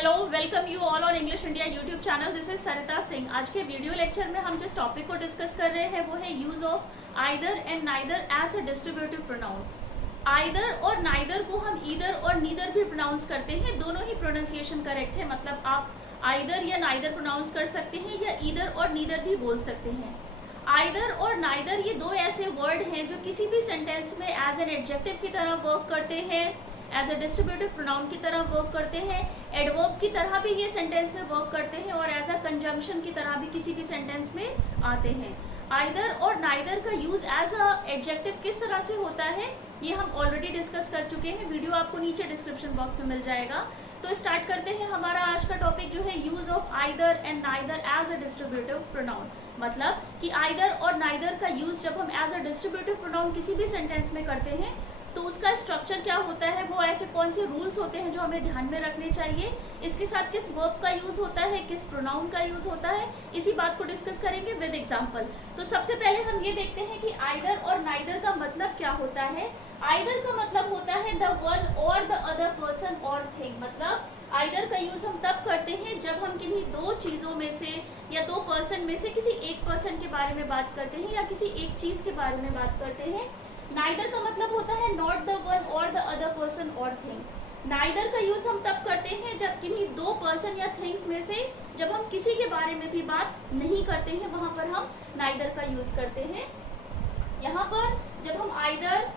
Hello, welcome you all on English India YouTube channel. This is Sarita Singh. आज के video lecture में हम जिस टॉपिक को डिस्कस कर रहे हैं वो है use of either and neither as a distributive pronoun. Either और नाइदर को हम ईदर और नीदर भी प्रोनाउंस करते हैं, दोनों ही प्रोनाउंसिएशन करेक्ट है। मतलब आप आइदर या नाइदर प्रोनाउंस कर सकते हैं या ईदर और नीदर भी बोल सकते हैं। आइदर और नाइदर ये दो ऐसे वर्ड हैं जो किसी भी सेंटेंस में एज एन एडजेक्टिव की तरह वर्क करते हैं, एज अ डिस्ट्रीब्यूटिव प्रोनाउन की तरह वर्क करते हैं, एडवर्ब की तरह भी ये सेंटेंस में वर्क करते हैं और एज अ कंजंक्शन की तरह भी किसी भी सेंटेंस में आते हैं। आइदर और नाइदर का यूज एज अ एडजेक्टिव किस तरह से होता है ये हम ऑलरेडी डिस्कस कर चुके हैं। वीडियो आपको नीचे डिस्क्रिप्शन बॉक्स में मिल जाएगा। तो स्टार्ट करते हैं। हमारा आज का टॉपिक जो है use of either and neither as a distributive pronoun. मतलब कि आइदर और नाइदर का यूज जब हम एज अ डिस्ट्रीब्यूटिव प्रोनाउन किसी भी सेंटेंस में करते हैं तो उसका स्ट्रक्चर क्या होता है, वो ऐसे कौन से रूल्स होते हैं जो हमें ध्यान में रखने चाहिए, इसके साथ किस वर्ब का यूज होता है, किस प्रोनाउन का यूज होता है, इसी बात को डिस्कस करेंगे विद एग्जांपल। तो सबसे पहले हम ये देखते हैं कि आइदर और नाइदर का मतलब क्या होता है। आइदर का मतलब होता है द वन और द अदर पर्सन और थिंग। मतलब आइदर का यूज हम तब करते हैं जब हम किन्हीं दो चीजों में से या दो पर्सन में से किसी एक पर्सन के बारे में बात करते हैं या किसी एक चीज के बारे में बात करते हैं। नाइदर का मतलब होता है नॉट द वन और द अदर पर्सन और थिंग। नाइदर का यूज हम तब करते हैं जब किन्हीं दो पर्सन या थिंग्स में से जब हम किसी के बारे में भी बात नहीं करते हैं, वहां पर हम नाइदर का यूज करते हैं। यहाँ पर जब हम आइदर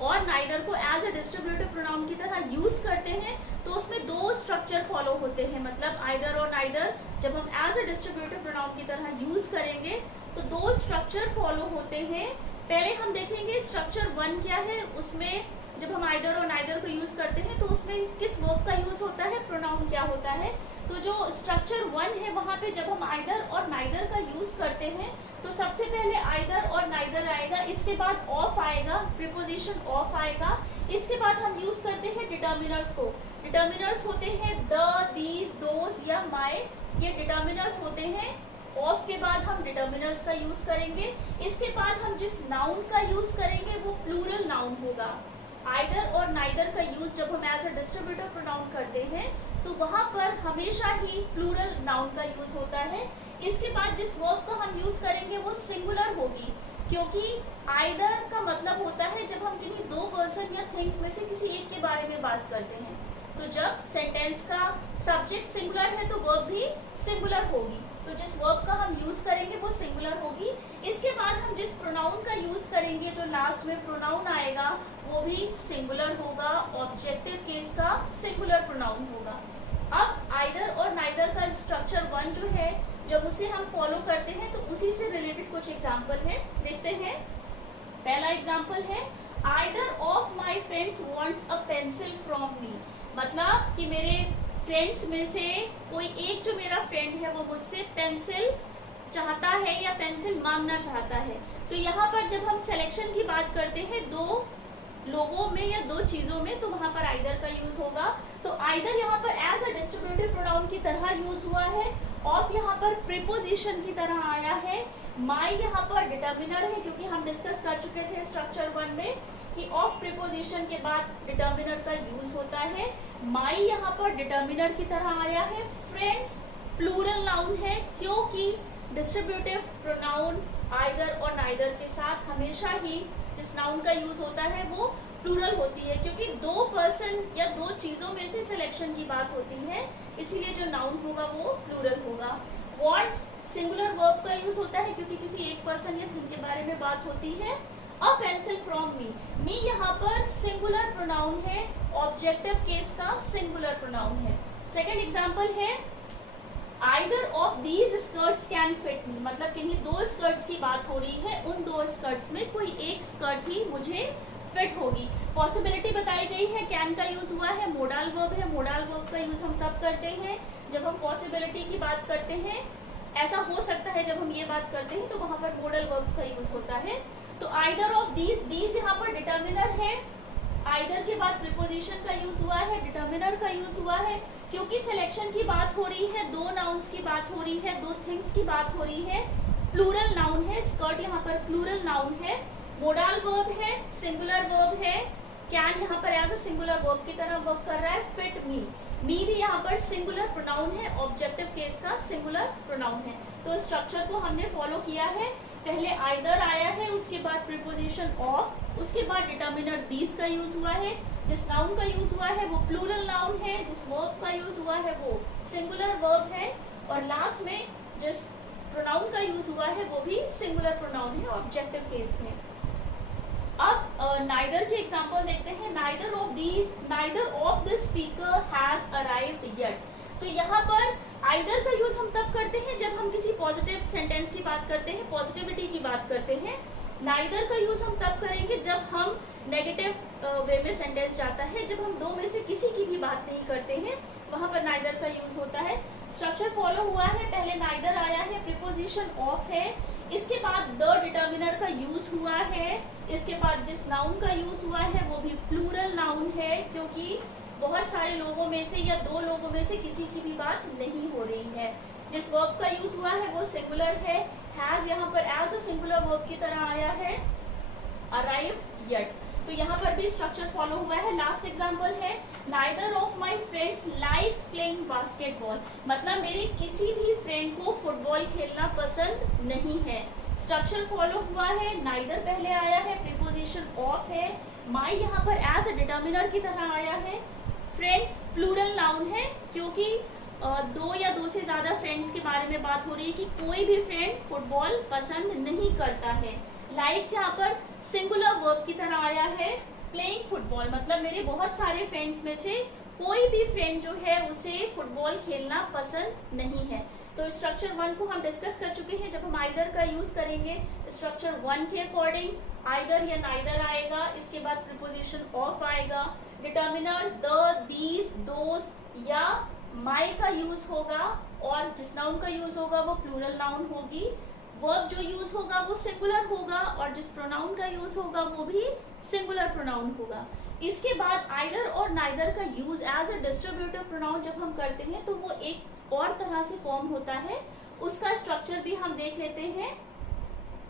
और नाइदर को एज अ डिस्ट्रीब्यूटिव प्रोनाउन की तरह यूज करते हैं तो उसमें दो स्ट्रक्चर फॉलो होते हैं। मतलब आइदर और नाइदर जब हम एज अ डिस्ट्रीब्यूटिव प्रोनाउन की तरह यूज करेंगे तो दो स्ट्रक्चर फॉलो होते हैं। पहले हम देखेंगे स्ट्रक्चर वन क्या है। उसमें जब हम आइदर और नाइदर को यूज करते हैं तो उसमें किस वर्ब का यूज होता है, प्रोनाउन क्या होता है। तो जो स्ट्रक्चर वन है वहां पे जब हम आइदर और नाइदर का यूज करते हैं तो सबसे पहले आइदर और नाइदर आएगा, इसके बाद ऑफ आएगा, प्रीपोजिशन ऑफ आएगा। इसके बाद हम यूज करते हैं डिटर्मिनर्स को। डिटर्मिनर्स होते हैं द, दीज, दोस या माय, ये डिटर्मिनर्स होते हैं। ऑफ के बाद हम डिटर्मिनर्स का यूज करेंगे। इसके बाद हम जिस नाउन का यूज करेंगे वो प्लूरल नाउन होगा। आइदर और नाइदर का यूज जब हम एज अ डिस्ट्रीब्यूटिव प्रोनाउन करते हैं तो वहां पर हमेशा ही प्लूरल नाउन का यूज होता है। इसके बाद जिस वर्ब का हम यूज करेंगे वो सिंगुलर होगी, क्योंकि आइदर का मतलब होता है जब हम किन्हीं दो पर्सन या थिंग्स में से किसी एक के बारे में बात करते हैं। तो जब सेंटेंस का सब्जेक्ट सिंगुलर है तो वर्ब भी सिंगुलर होगी। तो जिस वर्ब का हम यूज करेंगे वो सिंगुलर होगी। इसके बाद हम जिस प्रोनाउन का यूज करेंगे, जो लास्ट में प्रोनाउन आएगा वो भी सिंगुलर होगा। ऑब्जेक्टिव केस का सिंगुलर प्रोनाउन होगा। अब आइदर और नाइदर का स्ट्रक्चर वन जो है जब उसे हम फॉलो करते हैं तो उसी से रिलेटेड कुछ एग्जाम्पल है, देखते हैं। पहला एग्जाम्पल है either of my friends wants a pencil from me. मतलब कि मेरे फ्रेंड्स में से कोई एक जो मेरा फ्रेंड है वो मुझसे पेंसिल चाहता है या पेंसिल मांगना चाहता है। तो यहाँ पर जब हम सिलेक्शन की बात करते हैं दो लोगों में या दो चीजों में तो वहां पर आइदर का यूज होगा। तो आइदर यहाँ पर एज अ डिस्ट्रीब्यूटिव प्रोनाउन की तरह यूज हुआ है। ऑफ यहाँ पर प्रीपोजिशन की तरह आया है। माई यहाँ पर डिटर्मिनर है, क्योंकि हम डिस्कस कर चुके थे स्ट्रक्चर वन में कि ऑफ प्रीपोजिशन के बाद डिटर्मिनर का यूज होता है। माई यहाँ पर डिटर्मिनर की तरह आया है। फ्रेंड्स प्लूरल नाउन है, क्योंकि डिस्ट्रीब्यूटिव प्रोनाउन आइदर और नाइदर के साथ हमेशा ही जिस नाउन का यूज होता है वो प्लूरल होती है, क्योंकि दो पर्सन या दो चीजों में से सिलेक्शन की बात होती है, इसीलिए जो नाउन होगा वो प्लूरल होगा। वॉन्ट्स सिंगुलर वर्ब का यूज होता है, क्योंकि किसी एक पर्सन या थिंग के बारे में बात होती है। A pencil from me, me यहाँ पर सिंगुलर प्रोनाउन है, ऑब्जेक्टिव केस का सिंगुलर प्रोनाउन है। सेकेंड एग्जाम्पल है either of these skirts can fit me. मतलब किन्हीं दो स्कर्ट्स की बात हो रही है, उन दो स्कर्ट्स में कोई एक स्कर्ट ही मुझे फिट होगी। पॉसिबिलिटी बताई गई है, कैन का यूज हुआ है, मोडाल वर्ब है। मोडाल वर्ब का यूज हम तब करते हैं जब हम पॉसिबिलिटी की बात करते हैं। ऐसा हो सकता है जब हम ये बात करते हैं तो वहां पर मोडल वर्ब्स का यूज होता है। तो आइदर ऑफ दीज, दीज यहाँ पर डिटर्मिनर है। आइदर के बाद प्रीपोजिशन का यूज हुआ है, डिटर्मिनर का यूज हुआ है, क्योंकि सिलेक्शन की बात हो रही है, दो नाउन्स की बात हो रही है, दो थिंग्स की बात हो रही है। प्लूरल नाउन है, स्कर्ट यहाँ पर प्लूरल नाउन है। मोडाल वर्ब है, सिंगुलर वर्ब है। कैन यहाँ पर एज अ सिंगुलर वर्ब की तरह वर्क कर रहा है। फिट मी, मी भी यहाँ पर सिंगुलर प्रोनाउन है, ऑब्जेक्टिव केस का सिंगुलर प्रोनाउन है। तो स्ट्रक्चर को हमने फॉलो किया है, पहले आइदर आया है, उसके बाद प्रीपोजिशन ऑफ, उसके बाद डिटर्मिनर दीज का यूज हुआ है, जिस नाउन का यूज हुआ है वो प्लूरल नाउन है, जिस वर्ब का यूज हुआ है वो सिंगुलर वर्ब है, और लास्ट में जिस प्रोनाउन का यूज हुआ है वो भी सिंगुलर प्रोनाउन है ऑब्जेक्टिव केस में। अब नाइदर की एग्जांपल देखते हैं। Neither of the speaker has arrived yet. तो यहाँ पर आइदर का यूज हम तब करते हैं जब हम किसी पॉजिटिव सेंटेंस की बात करते हैं, पॉजिटिविटी की बात करते हैं। नाइदर का यूज हम तब करेंगे जब हम नेगेटिव वे में सेंटेंस जाता है, जब हम दो में से किसी की भी बात नहीं करते हैं, वहां पर नाइदर का यूज होता है। स्ट्रक्चर फॉलो हुआ है, पहले नाइदर आया है, प्रीपोजिशन ऑफ है, इसके बाद द डिटर्मिनर का यूज हुआ है, इसके बाद जिस नाउन का यूज हुआ है वो भी प्लूरल नाउन है, क्योंकि बहुत सारे लोगों में से या दो लोगों में से किसी की भी बात नहीं हो रही है। जिस वर्ब का यूज हुआ है वो सिंगुलर है, हैज यहाँ पर एज अ सिंगुलर वर्ब की तरह आया है, अराइव्ड येट। तो यहाँ पर भी स्ट्रक्चर फॉलो हुआ है। लास्ट एग्जांपल है neither of my friends likes playing basketball, मतलब मेरे किसी भी फ्रेंड को फुटबॉल खेलना पसंद नहीं है। स्ट्रक्चर फॉलो हुआ है, नाइदर पहले आया है, प्रीपोजिशन ऑफ है, माय यहाँ पर एज अ डिटर्मिनर की तरह आया है, फ्रेंड्स प्लूरल नाउन है क्योंकि दो या दो से ज्यादा फ्रेंड्स के बारे में बात हो रही है कि कोई भी फ्रेंड फुटबॉल पसंद नहीं करता है। लाइक्स यहाँ पर सिंगुलर वर्ब की तरह आया है, प्लेइंग फुटबॉल मतलब मेरे बहुत सारे फ्रेंड्स में से कोई भी फ्रेंड जो है उसे फुटबॉल खेलना पसंद नहीं है। तो स्ट्रक्चर 1 को हम डिस्कस कर चुके हैं। जब हम आइदर का यूज करेंगे स्ट्रक्चर 1 के अकॉर्डिंग आइदर या नाइदर आएगा, इसके बाद प्रीपोजिशन ऑफ आएगा, डिटर्मिनर द, दीज, दोस या माई का यूज होगा, और जिस नाउन का यूज होगा वो प्लूरल नाउन होगी, वर्ब जो यूज होगा वो सिंगुलर होगा, और जिस प्रोनाउन का यूज होगा वो भी सिंगुलर प्रोनाउन होगा। इसके बाद आइदर और नाइदर का use as a distributive pronoun जब हम करते हैं तो वो एक और तरह से फॉर्म होता है, उसका स्ट्रक्चर भी हम देख लेते हैं।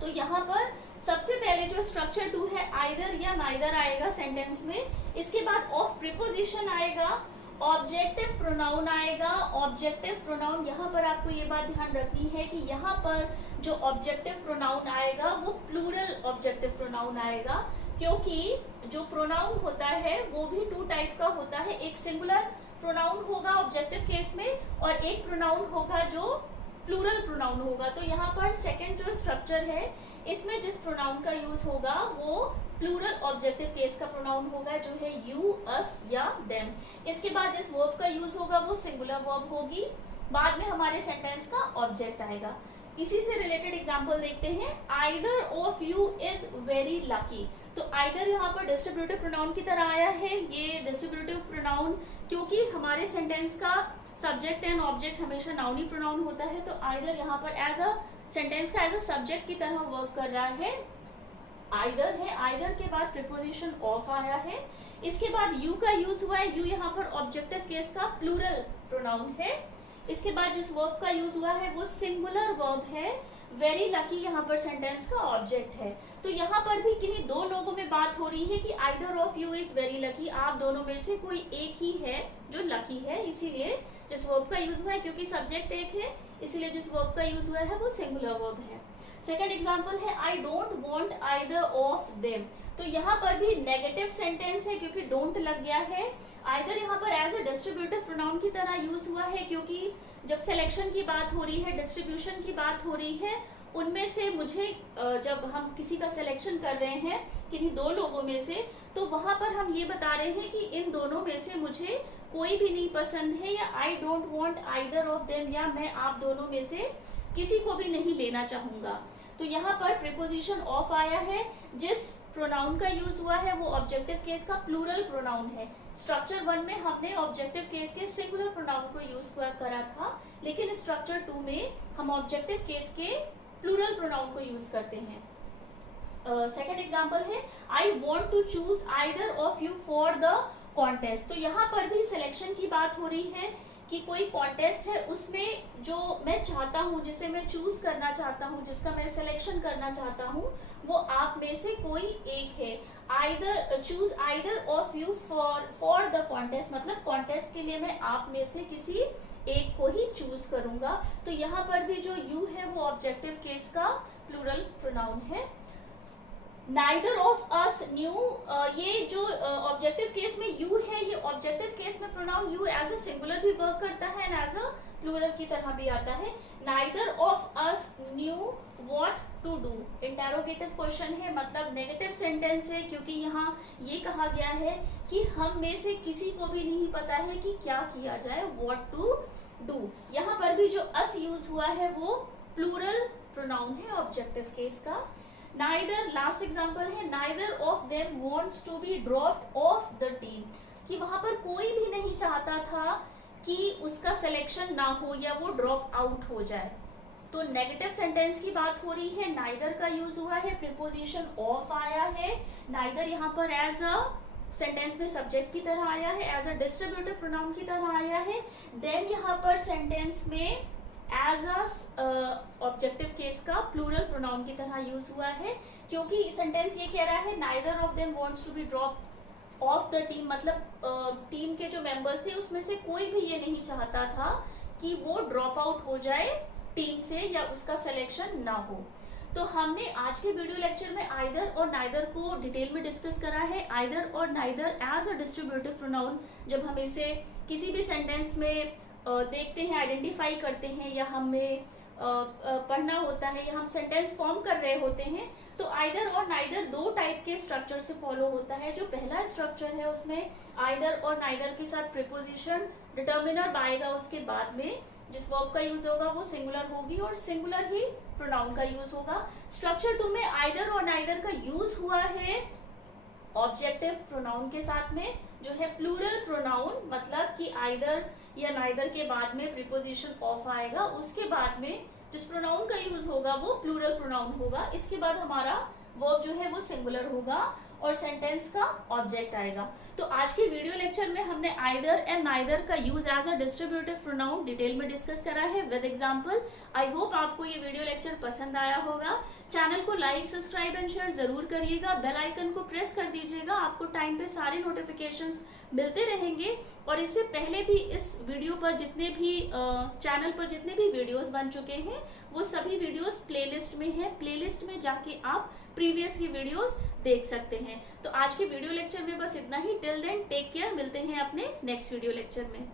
तो यहाँ पर सबसे पहले जो स्ट्रक्चर 2 है आइदर या नाइदर आएगा सेंटेंस में, इसके बाद ऑफ प्रीपोजिशन आएगा, ऑब्जेक्टिव प्रोनाउन आएगा। ऑब्जेक्टिव प्रोनाउन यहाँ पर आपको ये बात ध्यान रखनी है कि यहाँ पर जो ऑब्जेक्टिव प्रोनाउन आएगा वो प्लूरल ऑब्जेक्टिव प्रोनाउन आएगा, क्योंकि जो प्रोनाउन होता है वो भी 2 टाइप का होता है, एक सिंगुलर प्रोनाउन होगा ऑब्जेक्टिव केस में और एक प्रोनाउन होगा जो प्लूरल प्रोनाउन होगा। तो यहाँ पर सेकंड जो स्ट्रक्चर है इसमें जिस प्रोनाउन का यूज होगा वो प्लूरल ऑब्जेक्टिव केस का प्रोनाउन होगा, जो है यू, अस या देम। इसके बाद जिस वर्ब का यूज होगा वो सिंगुलर वर्ब होगी, बाद में हमारे सेंटेंस का ऑब्जेक्ट आएगा। इसी से रिलेटेड एग्जांपल देखते हैं। Either of you is very lucky. तो आइदर यहाँ पर डिस्ट्रीब्यूटिव प्रोनाउन की तरह आया है। ये डिस्ट्रीब्यूटिव प्रोनाउन क्योंकि हमारे सेंटेंस का सब्जेक्ट एंड ऑब्जेक्ट हमेशा नाउनी प्रोनाउन होता है, तो आइदर यहाँ पर एज अ सेंटेंस का एज अ सब्जेक्ट की तरह वर्क कर रहा है। आइदर है, आइदर के बाद प्रीपोजिशन ऑफ आया है, इसके बाद यू का यूज हुआ है, यू यहाँ पर ऑब्जेक्टिव केस का प्लूरल प्रोनाउन है। इसके बाद जिस वर्ब का यूज हुआ है वो सिंगुलर वर्ब है, वेरी लकी यहाँ पर सेंटेंस का ऑब्जेक्ट है। तो यहाँ पर भी किन्हीं दो लोगों में बात हो रही है कि either of you is very lucky, आप दोनों में से कोई एक ही है जो लकी है, इसीलिए जिस वर्ब का यूज हुआ है, क्योंकि सब्जेक्ट एक है इसीलिए जिस वर्ब का यूज हुआ है वो सिंगुलर वर्ब है। सेकेंड एग्जाम्पल है I don't want either of them. तो यहाँ पर भी नेगेटिव सेंटेंस है क्योंकि डोंट लग गया है। आइदर यहाँ पर एज अ डिस्ट्रीब्यूटिव प्रोनाउन की तरह यूज हुआ है, क्योंकि जब सिलेक्शन की बात हो रही है, डिस्ट्रीब्यूशन की बात हो रही है, उनमें से मुझे जब हम किसी का सिलेक्शन कर रहे हैं किन्हीं दो लोगों में से, तो वहां पर हम ये बता रहे हैं कि इन दोनों में से मुझे कोई भी नहीं पसंद है, या I don't want either of them, या मैं आप दोनों में से किसी को भी नहीं लेना चाहूंगा। तो यहाँ पर प्रीपोजिशन ऑफ आया है, जिस प्रोनाउन का यूज हुआ है वो ऑब्जेक्टिव केस का प्लूरल प्रोनाउन है। स्ट्रक्चर 1 में हमने ऑब्जेक्टिव केस के सिंगुलर प्रोनाउन को यूज करा था, लेकिन स्ट्रक्चर 2 में हम ऑब्जेक्टिव केस के प्लूरल प्रोनाउन को यूज करते हैं। सेकेंड एग्जाम्पल है I want to choose either of you for the contest. तो यहाँ पर भी सिलेक्शन की बात हो रही है कि कोई कॉन्टेस्ट है, उसमें जो मैं चाहता हूँ, जिसे मैं चूज करना चाहता हूँ, जिसका मैं सिलेक्शन करना चाहता हूँ, वो आप में से कोई एक है। Either choose either of you for the contest, मतलब कॉन्टेस्ट के लिए मैं आप में से किसी एक को ही चूज करूंगा। तो यहाँ पर भी जो यू है वो ऑब्जेक्टिव केस का प्लूरल प्रोनाउन है। नाइदर ऑफ अस न्यू, ये जो ऑब्जेक्टिव केस में यू है, ये ऑब्जेक्टिव केस में pronoun you as a singular भी वर्क करता है एंड एज अ प्लूरल की तरह भी आता है। Neither of us knew what to do, interrogative question है, मतलब नेगेटिव सेंटेंस है, क्योंकि यहाँ ये कहा गया है कि हम में से किसी को भी नहीं पता है कि क्या किया जाए, व्हाट टू डू। यहाँ पर भी जो अस यूज हुआ है वो प्लूरल प्रोनाउन है ऑब्जेक्टिव केस का। नाइदर, लास्ट एग्जांपल है, neither of them wants to be dropped off the team, कि वहां पर कोई भी नहीं चाहता था कि उसका सिलेक्शन ना हो या वो ड्रॉप आउट हो जाए। तो नेगेटिव सेंटेंस की बात हो रही है, नाइदर का यूज हुआ है, प्रीपोजिशन ऑफ आया है, नाइदर यहाँ पर एज अ सेंटेंस में सब्जेक्ट की तरह आया है, एज अ डिस्ट्रीब्यूटिव प्रोनाउन की तरह आया है। देन यहाँ पर सेंटेंस में एज अ ऑब्जेक्टिव केस का प्लूरल प्रोनाउन की तरह यूज हुआ है, क्योंकि सेंटेंस ये कह रहा है neither of them wants to be drop off the team, मतलब टीम के जो मेंबर्स थे उसमें से कोई भी ये नहीं चाहता था कि वो ड्रॉप आउट हो जाए टीम से या उसका सिलेक्शन ना हो। तो हमने आज के वीडियो लेक्चर में आइदर और नाइदर को डिटेल में डिस्कस करा है। आइदर और neither as a distributive pronoun जब हम इसे किसी भी सेंटेंस में देखते हैं, आइडेंटिफाई करते हैं, या हमें पढ़ना होता है, या हम सेंटेंस फॉर्म कर रहे होते हैं, तो आइदर और नाइदर दो टाइप के स्ट्रक्चर से फॉलो होता है। जो पहला स्ट्रक्चर है उसमें आइदर और नाइदर के साथ प्रीपोजिशन डिटर्मिनर आएगा, उसके बाद में जिस वर्ब का यूज होगा वो सिंगुलर होगी और सिंगुलर ही प्रोनाउन का यूज होगा। स्ट्रक्चर 2 में आइदर और नाइदर का यूज हुआ है ऑब्जेक्टिव प्रोनाउन के साथ में, जो है प्लूरल प्रोनाउन, मतलब कि आइदर या नाइदर के बाद में प्रीपोजिशन ऑफ आएगा, उसके बाद में जिस प्रोनाउन का यूज होगा वो प्लूरल प्रोनाउन होगा, इसके बाद हमारा वर्ब जो है वो सिंगुलर होगा और सेंटेंस का ऑब्जेक्ट आएगा। तो आज के वीडियो लेक्चर में हमने आइदर एंड नाइदर का use as a distributive pronoun detail में डिस्कस करा है विद एग्जांपल। आई होप आपको ये वीडियो लेक्चर पसंद आया होगा। चैनल को लाइक, सब्सक्राइब एंड शेयर जरूर करिएगा, बेल आइकन को प्रेस कर दीजिएगा, आपको टाइम पे सारे नोटिफिकेशंस मिलते रहेंगे। और इससे पहले भी इस वीडियो पर जितने भी चैनल पर जितने भी वीडियोस बन चुके हैं वो सभी वीडियोस प्लेलिस्ट में है, प्लेलिस्ट में जाके आप प्रीवियस की वीडियोस देख सकते हैं। तो आज के वीडियो लेक्चर में बस इतना ही। टिल देन टेक केयर, मिलते हैं अपने नेक्स्ट वीडियो लेक्चर में।